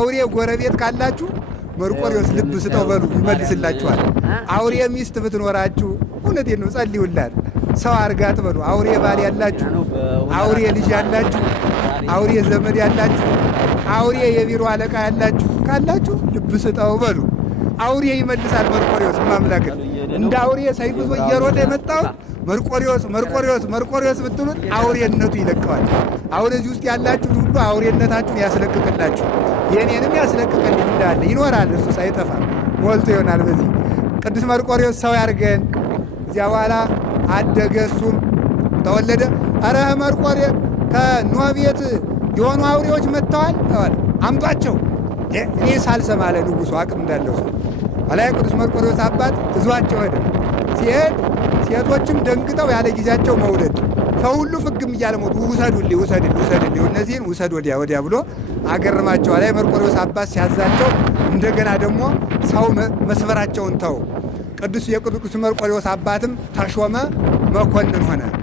አውሬ ጎረቤት ካላችሁ መርቆሬዎስ ልብ ስጠው በሉ ይመልስላችኋል። አውሬ ሚስት ብትኖራችሁ እውነቴን ነው ጸልዩላት፣ ሰው አርጋት በሉ። አውሬ ባል ያላችሁ፣ አውሬ ልጅ ያላችሁ፣ አውሬ ዘመድ ያላችሁ፣ አውሬ የቢሮ አለቃ ያላችሁ ካላችሁ ልብ ስጠው በሉ። አውሬ ይመልሳል መርቆሬዎስ ማምላክን። እንደ አውሬ ሰይፍ ይዞ እየሮጠ የመጣው መርቆሬዎስ መርቆሬዎስ መርቆሬዎስ ብትሉት አውሬነቱ ይለቀዋል። አሁን እዚህ ውስጥ ያላችሁ ሁሉ አውሬነታችሁን ያስለቅቅላችሁ፣ የኔንም ያስለቅቅልኝ እንዳለ ይኖራል። እሱ ሳይጠፋ ሞልቶ ይሆናል። በዚህ ቅዱስ መርቆሬዎስ ሰው ያርገን። እዚያ በኋላ አደገ፣ እሱም ተወለደ። ኧረ መርቆሬ ከኖህ ቤት የሆኑ አውሬዎች መጥተዋል፣ አምጧቸው። እኔ ሳልሰማ አለ ንጉሡ አቅም እንዳለው ሰው። በላይ ቅዱስ መርቆሬዎስ አባት እዟቸው ሄደ። ሲሄድ ሴቶችም ደንግጠው ያለ ጊዜያቸው መውለድ፣ ሰው ሁሉ ፍግም እያለ ሞቱ። ውሰዱልኝ ውሰድልኝ ውሰድልኝ እነዚህን ውሰድ ወዲያ ወዲያ ብሎ አገርማቸው። ላይ መርቆሬዎስ አባት ሲያዛቸው እንደገና ደግሞ ሰው መስፈራቸውን ተው። የቅዱስ መርቆሬዎስ አባትም ተሾመ፣ መኮንን ሆነ።